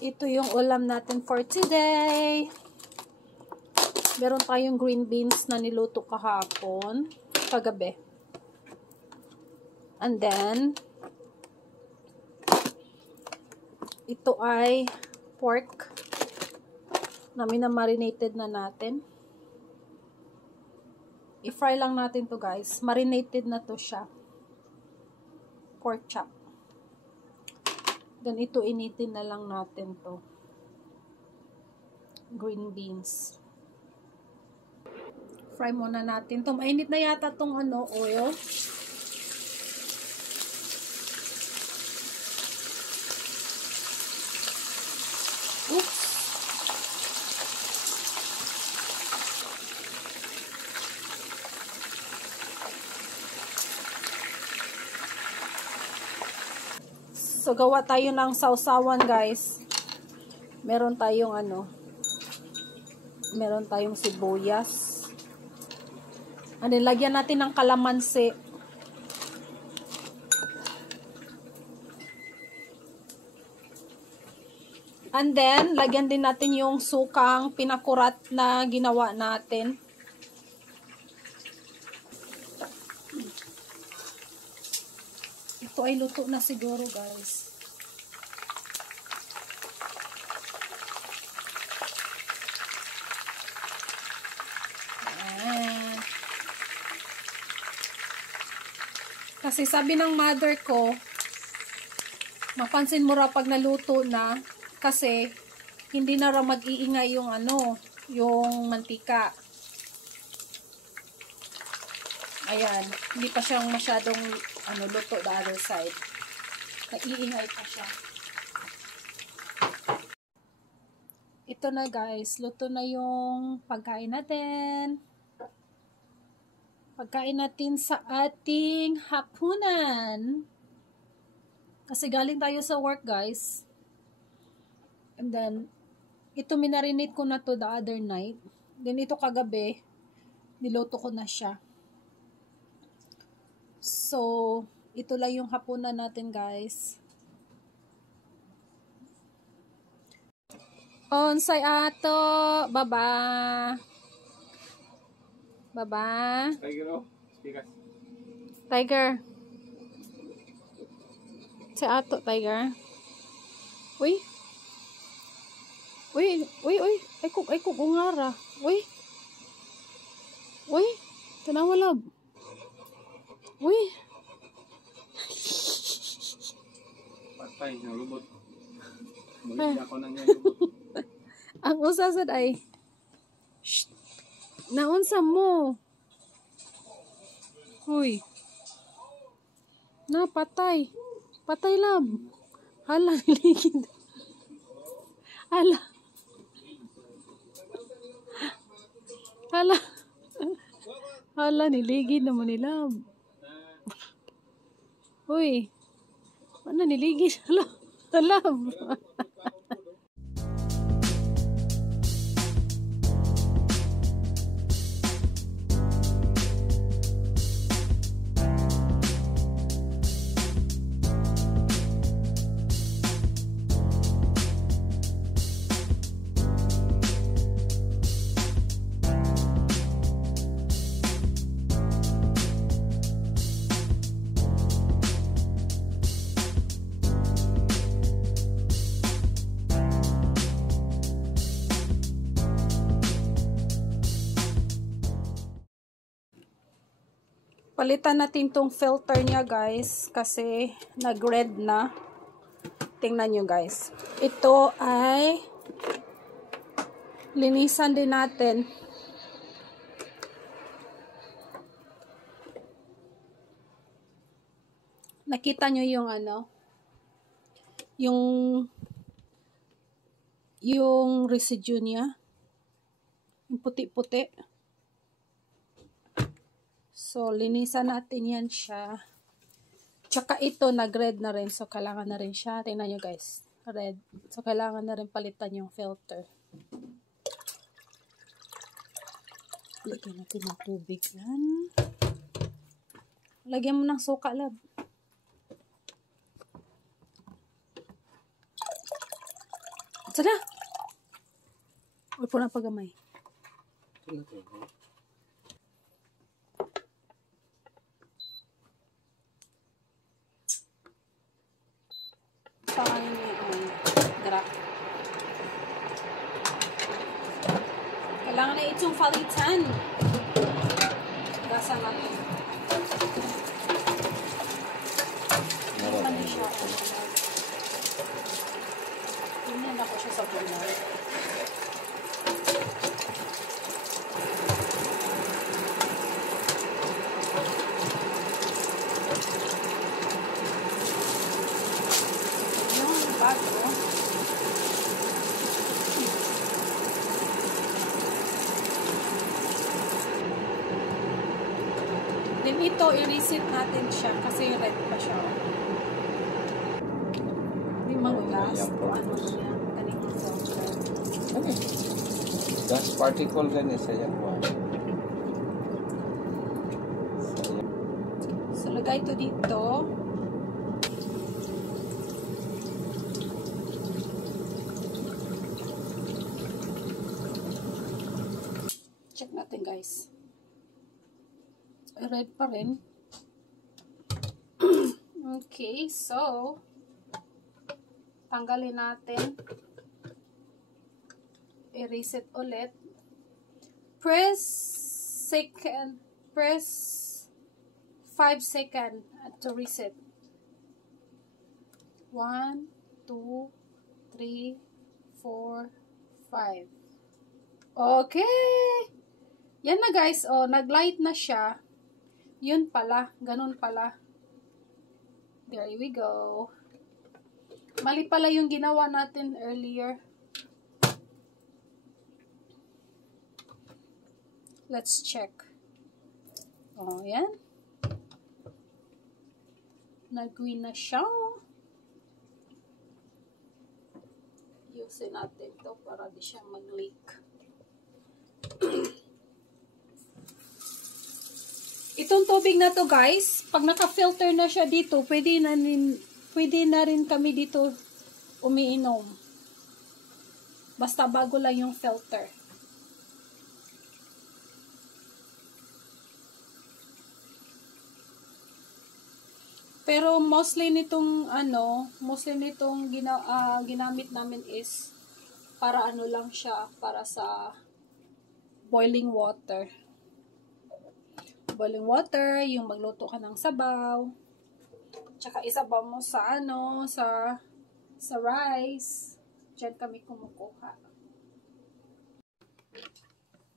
Ito yung ulam natin for today. Meron tayong green beans na niluto kagabi. And then, ito ay pork na minamarinated na natin. I-fry lang natin to guys. Marinated na to siya. Pork chop. Then ito initin na lang natin to. Green beans. Fry muna natin to. Mainit na yata tong oil. Oops. So, gawa tayo ng sausawan, guys. Meron tayong meron tayong sibuyas. And then, lagyan natin ng kalamansi. And then, lagyan din natin yung sukang pinakurat na ginawa natin. Ito ay luto na siguro, guys. Ayan. Kasi sabi ng mother ko, mapansin mo raw pag naluto na, kasi hindi na raw mag-iingay yung yung mantika. Ayan, hindi pa siyang masyadong luto the other side. Nag-iingay pa siya. Ito na guys, luto na yung pagkain natin. Pagkain natin sa ating hapunan. Kasi galing tayo sa work guys. And then, ito minarinate ko na to the other night. Then ito kagabi, niluto ko na siya. So, ito lang yung hapunan natin, guys. Onsay ato, baba. Baba. Tiger, speaker. Tiger. Sa ato, Tiger. Uy. Uy. Ay kuk ungara. Uy. Tanawalab. Uy. Patay na robot. Muli ako na niya robot. Ang usasad ay. Shh. Naunsa mo. Uy. Na, patay. Patay lab. Hala, ligid. Hala. Hala, niligid naman ni lab. Uy. Ano niligid? Hala. Palitan natin tong filter niya guys kasi nag-red na. Tingnan nyo guys. Ito ay linisan din natin. Nakita nyo yung yung residue niya. Yung puti-puti. So, linisan natin yan siya. Tsaka ito, nag-red na rin. So, kailangan na rin siya. Tingnan nyo guys. Red. So, kailangan na rin palitan yung filter. Lagyan natin ng tubig yan. Lagyan mo ng suka, lab. Sada! Uy po na pagamay. Parang yung dara. Kailangan na itong palitan. Gasa natin. Hindi siya. Tingnan ako siya sa bulan. Yung bago. Then ito, i-reset natin siya kasi red pa siya. Hindi magulas. Kung ano niya. Kanina filter. Ano? Gas particle din isa yan. So, lagay ito dito. Check natin, guys. Red pa rin. Okay, so tanggalin natin. I-reset ulit. Press 5 seconds to reset. 1, 2, 3, 4, 5. Okay! Yan na guys, oh, nag-light na siya. Yun pala, ganun pala. There we go. Mali pala yung ginawa natin earlier. Let's check. Oh, yan. Nag-green na siya. Yusin natin to para di siya mag-leak. Itong tubig na to guys, pag naka-filter na siya dito, pwede na rin kami dito umiinom. Basta bago lang yung filter. Pero mostly nitong ginamit namin is para ano lang siya, para sa boiling water. Boiling water, yung magluto ka ng sabaw. Tsaka isabaw mo sa sa rice. Diyan kami kumukuha.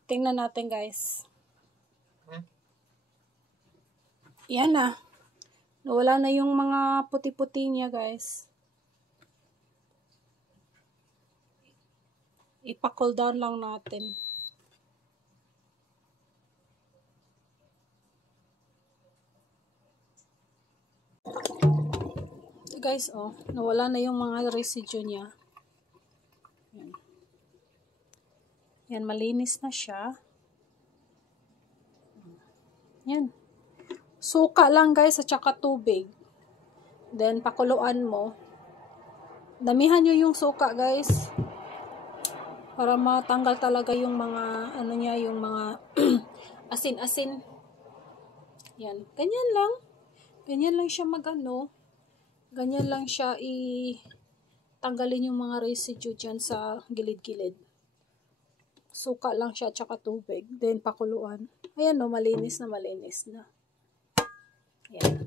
Tingnan natin guys. Yan na. Nawala na yung mga puti-puti niya guys. Ipa-cool down lang natin. Guys, oh, nawala na yung mga residue niya. Yan. Yan, malinis na siya. Yan. Suka lang guys, at saka tubig. Then, pakuluan mo. Damihan nyo yung suka guys. Para matanggal talaga yung mga, ano niya, yung mga asin-asin. Yan. Ganyan lang. Ganyan lang siya magano. Ganyan lang siya tanggalin yung mga residue dyan sa gilid-gilid. Suka lang siya tsaka tubig. Then pakuluan. Ayan o, malinis na malinis na. Ayan.